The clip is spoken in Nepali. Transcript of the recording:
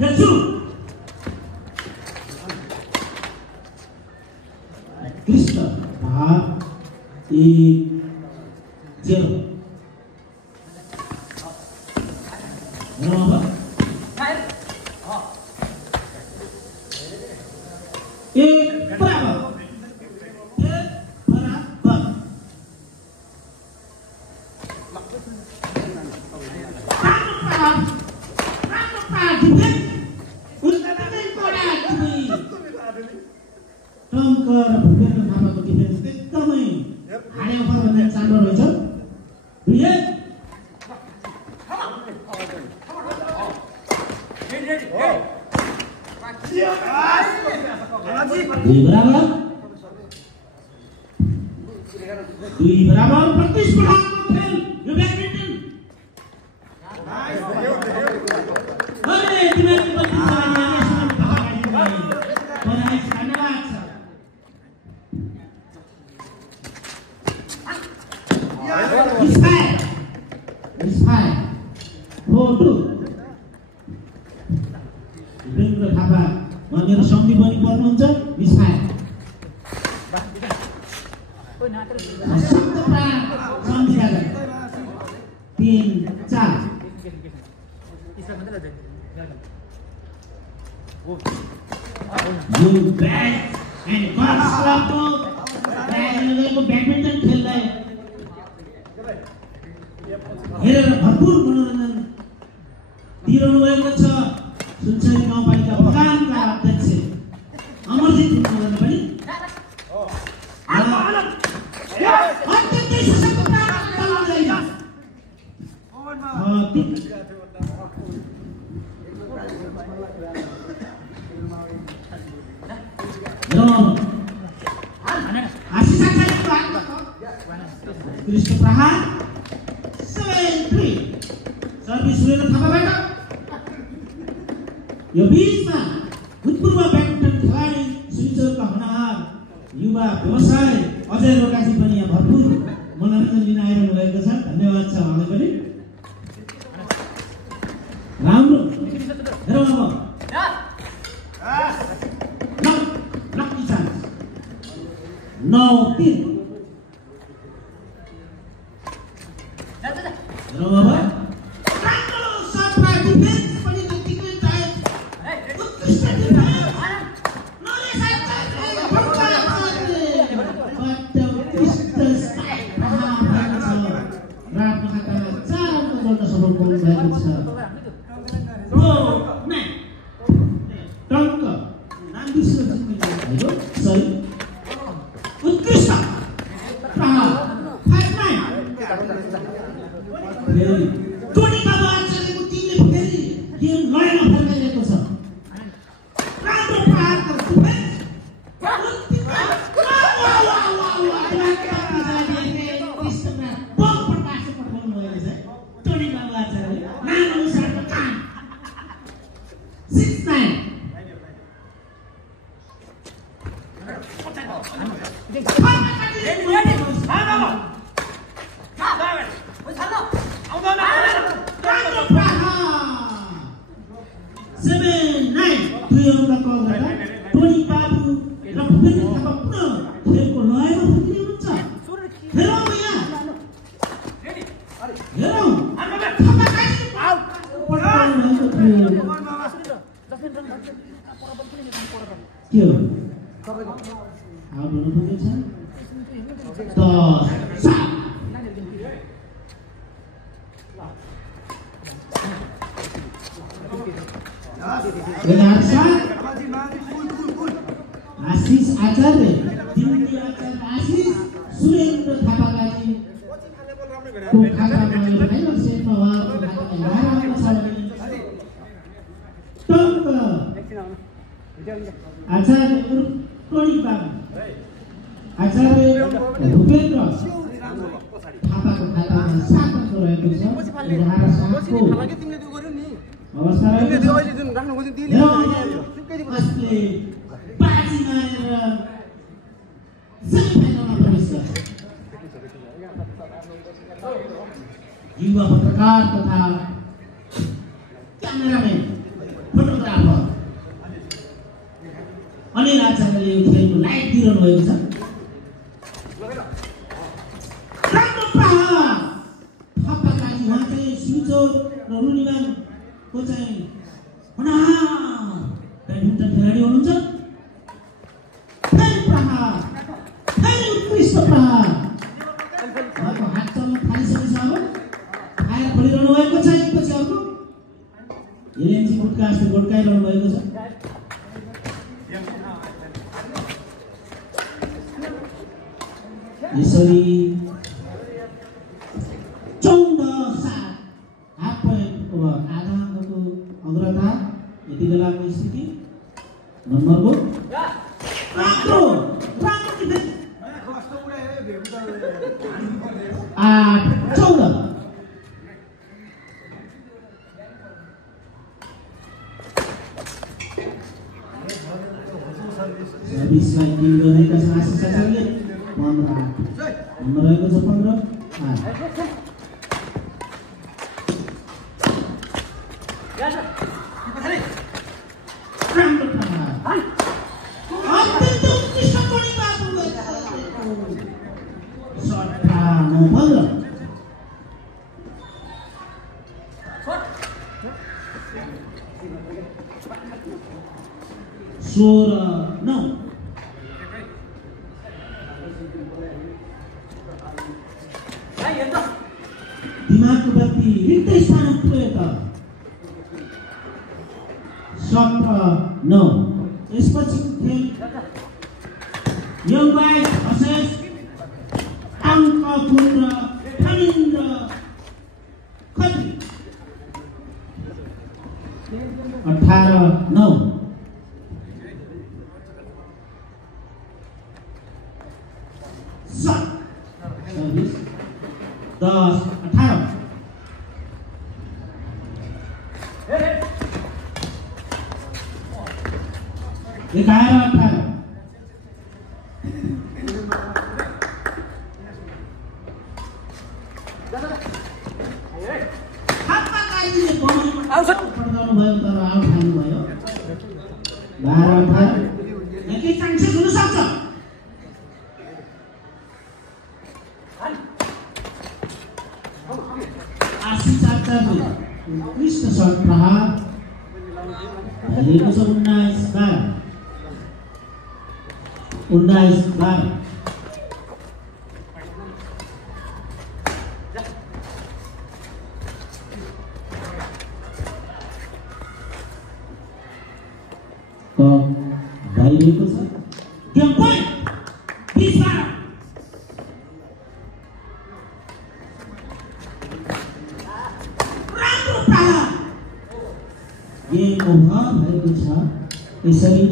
हेर्छु कृष्ण भाग 1-0 बराबर एक बराबर टंकर भूपेन्द्र थापाको डिफेन्स एकदमै हाडे अफर भन्ने चाम्रो रहेछ दुई बराबर प्रतिस्पर्धा खेल यो ब्याडमिन्टन अरे तिमीहरुको थापा मेरो सन्धि पनि पर्नुहुन्छ मिसफायर तीन चार ब्याडमिन्टन खेल्दै हेरेर भरपूर मनोरञ्जन दिइरहनु भएको छ सुनसरी गाउँपालिका बगानका अध्यक्ष अमरजित हुनुहुन्छ पनि अत्यन्तै सशक्त कृष्ण प्रहार 7-3 सर्भिस सुरेन्द्र थापाबाट यो बीचमा भूतपूर्व ब्याडमिन्टन खेलाडी सुइचरका हुनहार युवा व्यवसाय अजय रोकाजी पनि यहाँ भरपूर मनोरञ्जन लिन आइरहनु भएको छ धन्यवाद छ उहाँलाई पनि राम्रो हेरौँ अब लकी चान्स 9-3 हेरौँ अब आशीष आचार्य दिल्ली आचार्य आशीष सुरेन्द्र थापागाजी को खातामा लगाइयो सेटमा उहाँको खातामा लगाएको छ टंक आचार्य टोनी बाबु आचार्य भूपेन्द्र थापाको खातामा 7 अंक रहेको छ 11-7 को अवस्था रहेको छ बाजी मारेर सेमिफाइनलमा प्रवेश गर्छ युवा पत्रकार तथा क्यामेराम्यान फोटोग्राफर नवीन आचार्यले यो खेलको लाइट दिइरहनु भएको छ। राम्रो प्रहार थापा काली उहाँ चाहिँ सिन्चोर र रुनिमानको चाहिँ ब्याडमिन्टन खेलाडी हुनुहुन्छ। फेरि प्रहार, फेरि उत्कृष्ट प्रहार। उहाँको हात चल्न थालिसकेछ। अब आएर खोलिरहनु भएको छ। एकपछि अर्को एलएनजी गुटका जस्तो गोड्काइरहनु भएको छ। यसरी 14-7 हाफ पोइन्ट ओभर आधा अङ्कको अग्रता यति बेलाको स्थिति। नम्बरको राम्रो डिफेन्स 8-14। सर्भिसलाई किल गरेका छन् आशिष आचार्यले। 15-8 नम्बर रहेको छ। 15-8 राम्रो प्रहार, अत्यन्त उत्कृष्ट टोलीमा सर्ट प्रहार। 9-15 16-9 दिमागको व्यक्ति रिक्त स्थान पुगेको त। 17-9 यसपछिको खेल यङ बॉयज भर्सेस अङ्कपुर र फणीन्द्र खत्री। 18-9 सर्भिस 10-18 11-18 थापा कालीले पड्काउनु भयो तर आउट हाल्नु भयो। 12-18 एकै चान्सेस हुन सक्छ। आशिष आचार्य उत्कृष्ट सर्ट प्रहार भएको छ। 19-12 कम भइरहेको छ। गेम पोइन्ट 20-12 राम्रो प्रहार। गेम ओभर भएको छ। यसरी